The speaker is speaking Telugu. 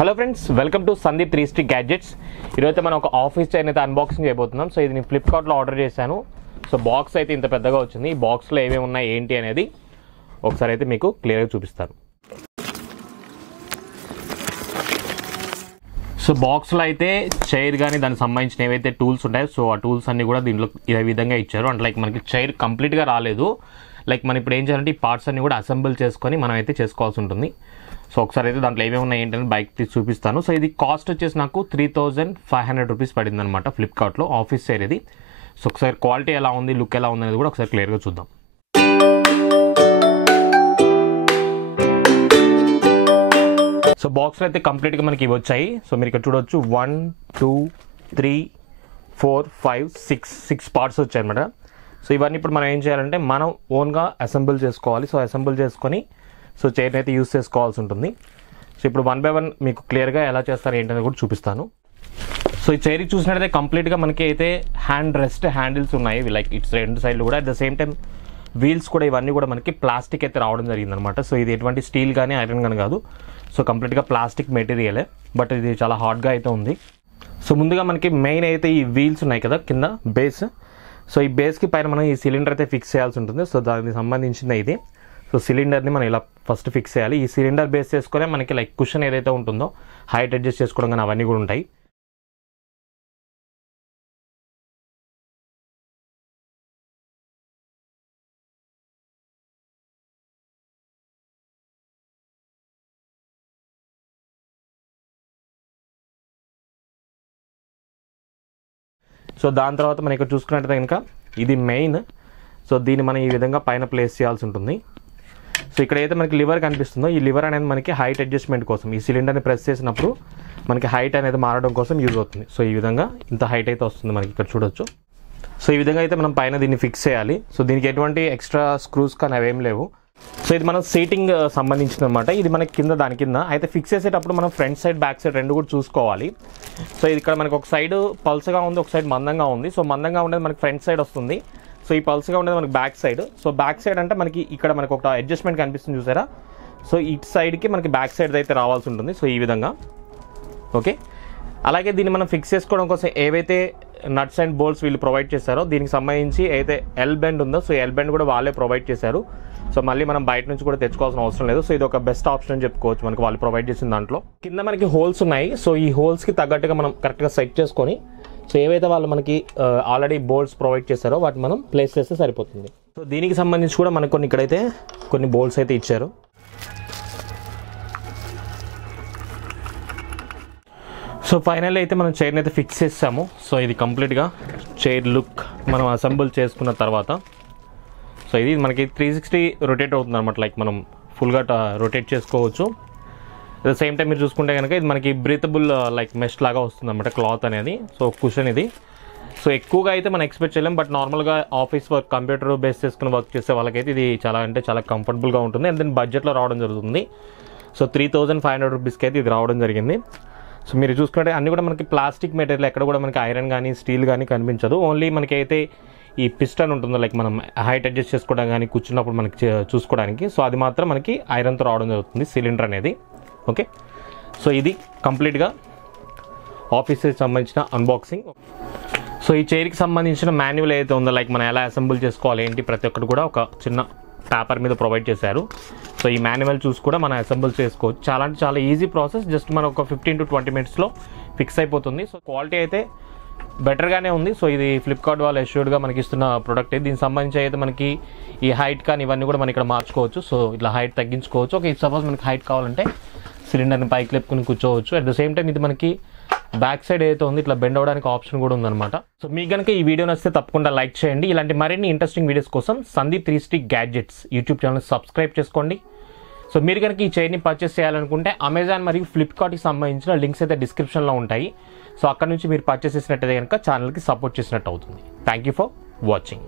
Hello friends, welcome to Sandeep 360 gadgets. ఈరోజు మనం ఒక ఆఫీస్ చైర్ అయితే అన్బాక్సింగ్ చేయబోతున్నాం. సో ఇది నేను ఫ్లిప్కార్ట్లో ఆర్డర్ చేశాను. సో బాక్స్ అయితే ఇంత పెద్దగా వచ్చింది. ఈ బాక్స్లో ఏమేమి ఉన్నాయి ఏంటి అనేది ఒకసారి అయితే మీకు క్లియర్గా చూపిస్తాను. సో బాక్స్లో అయితే చైర్ కానీ దానికి సంబంధించిన ఏవైతే టూల్స్ ఉంటాయో సో ఆ టూల్స్ అన్నీ కూడా దీంట్లో ఇదే విధంగా ఇచ్చారు. అంటే లైక్ మనకి చైర్ కంప్లీట్గా రాలేదు. లైక్ మనం ఇప్పుడు ఏం చేయాలంటే ఈ పార్ట్స్ అన్ని కూడా అసెంబుల్ చేసుకొని మనం అయితే చేసుకోవాల్సి ఉంటుంది. సో ఒకసారి అయితే దాంట్లో ఏమేమి ఉన్నాయి ఏంటని బైక్ తీసి చూపిస్తాను. సో ఇది కాస్ట్ వచ్చేసి నాకు 3500 రూపీస్ పడింది అనమాట ఫ్లిప్కార్ట్లో ఆఫీస్ చైర్ ఇది. సో ఒకసారి క్వాలిటీ ఎలా ఉంది, లుక్ ఎలా ఉంది అనేది కూడా ఒకసారి క్లియర్గా చూద్దాం. సో బాక్స్లో అయితే కంప్లీట్గా మనకి ఇవి వచ్చాయి. సో మీరు ఇక్కడ చూడవచ్చు 1 2 3 4 5 6 పార్ట్స్ వచ్చాయి అనమాట. సో ఇవన్నీ ఇప్పుడు మనం ఏం చేయాలంటే మనం ఓన్గా అసెంబుల్ చేసుకోవాలి. సో అసెంబుల్ చేసుకొని సో చైర్ని అయితే యూస్ చేసుకోవాల్సి ఉంటుంది. సో ఇప్పుడు 1 బై 1 మీకు క్లియర్గా ఎలా చేస్తారు ఏంటనేది కూడా చూపిస్తాను. సో ఈ చైర్కి చూసినట్టయితే కంప్లీట్గా మనకి అయితే హ్యాండ్ రెస్ట్ హ్యాండిల్స్ ఉన్నాయి. లైక్ ఇట్స్ రెండు సైడ్లు కూడా at the same time wheels కూడా ఇవన్నీ కూడా మనకి ప్లాస్టిక్ అయితే రావడం జరిగిందనమాట. సో ఇది ఎటువంటి స్టీల్ కానీ ఐరన్ కానీ కాదు. సో కంప్లీట్గా ప్లాస్టిక్ మెటీరియలే, బట్ ఇది చాలా హార్డ్గా అయితే ఉంది. సో ముందుగా మనకి మెయిన్ అయితే ఈ వీల్స్ ఉన్నాయి కదా కింద బేస్. సో ఈ బేస్కి పైన మనం ఈ సిలిండర్ అయితే ఫిక్స్ చేయాల్సి ఉంటుంది. సో దానికి సంబంధించింది ఇది. సో సిలిండర్ని మనం ఇలా ఫస్ట్ ఫిక్స్ చేయాలి. ఈ సిలిండర్ బేస్ చేసుకునే మనకి లైక్ కుషన్ ఏదైతే ఉంటుందో హైట్ అడ్జస్ట్ చేసుకోవడం కానీ అవన్నీ కూడా ఉంటాయి. సో దాని తర్వాత మనం ఇక్కడ చూసుకున్నట్టయితే కనుక ఇది మెయిన్. సో దీన్ని మనం ఈ విధంగా పైన ప్లేస్ చేయాల్సి ఉంటుంది. సో ఇక్కడ అయితే మనకి లివర్ కనిపిస్తుందో ఈ లివర్ అనేది మనకి హైట్ అడ్జస్ట్మెంట్ కోసం ఈ సిలిండర్ని ప్రెస్ చేసినప్పుడు మనకి హైట్ అనేది మారడం కోసం యూజ్ అవుతుంది. సో ఈ విధంగా ఇంత హైట్ అయితే వస్తుంది మనకి ఇక్కడ చూడొచ్చు. సో ఈ విధంగా అయితే మనం పైన దీన్ని ఫిక్స్ చేయాలి. సో దీనికి ఎటువంటి ఎక్స్ట్రా స్క్రూస్ కానీ అవేం లేవు. సో ఇది మనం సీటింగ్ సంబంధించిన అనమాట. ఇది మనకి కింద దాని కింద అయితే ఫిక్స్ చేసేటప్పుడు మనం ఫ్రంట్ సైడ్ బ్యాక్ సైడ్ రెండు కూడా చూసుకోవాలి. సో ఇది ఇక్కడ మనకి ఒక సైడ్ పల్సగా ఉంది, ఒక సైడ్ మందంగా ఉంది. సో మందంగా ఉండేది మనకి ఫ్రంట్ సైడ్ వస్తుంది. సో ఈ పల్స్గా ఉండేది మనకి back side. So back side అంటే మనకి ఇక్కడ మనకి ఒక అడ్జస్ట్మెంట్ కనిపిస్తుంది చూసారా. సో ఇటు సైడ్కి మనకి బ్యాక్ సైడ్ అయితే రావాల్సి ఉంటుంది. సో ఈ విధంగా ఓకే. అలాగే దీన్ని మనం ఫిక్స్ చేసుకోవడం కోసం ఏవైతే నట్స్ అండ్ బోల్ట్స్ వీళ్ళు ప్రొవైడ్ చేశారో దీనికి సంబంధించి అయితే ఎల్ బెండ్ ఉందో సో ఎల్ బెండ్ కూడా వాళ్ళే ప్రొవైడ్ చేశారు. సో మళ్ళీ మనం బయట నుంచి కూడా తెచ్చుకోవాల్సిన అవసరం లేదు. సో ఇది ఒక బెస్ట్ ఆప్షన్ అని చెప్పుకోవచ్చు మనకి వాళ్ళు ప్రొవైడ్ చేసిన దాంట్లో. కింద మనకి హోల్స్ ఉన్నాయి. సో ఈ హోల్స్కి తగ్గట్టుగా మనం కరెక్ట్గా సెట్ చేసుకొని సో ఏవైతే వాళ్ళు మనకి ఆల్రెడీ బోల్ట్స్ ప్రొవైడ్ చేశారో వాటిని మనం ప్లేస్ చేస్తే సరిపోతుంది. సో దీనికి సంబంధించి కూడా మనకు ఇక్కడైతే కొన్ని బోల్ట్స్ అయితే ఇచ్చారు. సో ఫైనల్ అయితే మనం చైర్ని అయితే ఫిక్స్ చేసాము. సో ఇది కంప్లీట్గా చైర్ లుక్ మనం అసెంబుల్ చేసుకున్న తర్వాత సో ఇది మనకి 360 రొటేట్ అవుతుంది అనమాట. లైక్ మనం ఫుల్గా రొటేట్ చేసుకోవచ్చు. అట్ ద సేమ్ టైం మీరు చూసుకుంటే కనుక ఇది మనకి బ్రీతబుల్ లైక్ మెష్ లాగా వస్తుంది అనమాట క్లాత్ అనేది. సో కుషన్ ఇది. సో ఎక్కువగా అయితే మనం ఎక్స్పెక్ట్ చేయలేం, బట్ నార్మల్గా ఆఫీస్ వర్క్ కంప్యూటర్ బేస్ చేసుకుని వర్క్ చేసే వాళ్ళకైతే ఇది చాలా అంటే చాలా కంఫర్టబుల్గా ఉంటుంది. అండ్ దెన్ బడ్జెట్లో రావడం జరుగుతుంది. సో 3500 రూపీస్కి అయితే ఇది రావడం జరిగింది. సో మీరు చూసుకుంటే అన్నీ కూడా మనకి ప్లాస్టిక్ మెటీరియల్, ఎక్కడ కూడా మనకి ఐరన్ కానీ స్టీల్ కానీ కనిపించదు. ఓన్లీ మనకి అయితే ఈ పిస్టన్ ఉంటుందో లైక్ మనం హైట్ అడ్జస్ట్ చేసుకోవడం కానీ కూర్చున్నప్పుడు మనకి చూసుకోవడానికి. సో అది మాత్రం మనకి ఐరన్తో రావడం జరుగుతుంది సిలిండర్ అనేది. ఓకే. సో ఇది కంప్లీట్గా ఆఫీస్కి సంబంధించిన అన్బాక్సింగ్. సో ఈ చైర్కి సంబంధించిన మాన్యువల్ ఏదైతే ఉందో లైక్ మనం ఎలా అసెంబుల్ చేసుకోవాలి ఏంటి ప్రతి ఒక్కటి కూడా ఒక చిన్న పేపర్ మీద ప్రొవైడ్ చేశారు. సో ఈ మాన్యువల్ చూసి కూడా మనం అసెంబుల్ చేసుకోవచ్చు. చాలా అంటే చాలా ఈజీ ప్రాసెస్. జస్ట్ మనం ఒక 15 to 20 మినిట్స్లో ఫిక్స్ అయిపోతుంది. సో క్వాలిటీ అయితే బెటర్గానే ఉంది. సో ఇది ఫ్లిప్కార్ట్ వాళ్ళు అష్యూర్డ్గా మనకి ఇస్తున్న ప్రోడక్ట్. దీనికి సంబంధించి అయితే మనకి ఈ హైట్ కానీ ఇవన్నీ కూడా మనం ఇక్కడ మార్చుకోవచ్చు. సో ఇట్లా హైట్ తగ్గించుకోవచ్చు. ఓకే, సపోజ్ మనకి హైట్ కావాలంటే సిలిండర్ని పైకి లేపుకుని కూర్చోవచ్చు. అట్ ద సేమ్ టైం ఇది మనకి బ్యాక్ సైడ్ ఏదైతే ఉంది ఇట్లా బెండ్ అవ్వడానికి ఆప్షన్ కూడా ఉందన్నమాట. సో మీకు కనుక ఈ వీడియో నచ్చితే తప్పకుండా లైక్ చేయండి. ఇలాంటి మరిన్ని ఇంట్రెస్టింగ్ వీడియోస్ కోసం Sandeep 360 gadgets YouTube channel subscribe చేసుకోండి. సో మీరు కనుక ఈ చైర్ని పర్చేస్ చేయాలనుకుంటే అమెజాన్ మరియు ఫ్లిప్కార్ట్కి సంబంధించిన లింక్స్ అయితే డిస్క్రిప్షన్లో ఉంటాయి. సో అక్కడ నుంచి మీరు పర్చేస్ చేసినట్టయితే కనుక ఛానల్కి సపోర్ట్ చేసినట్టు అవుతుంది. Thank you for watching.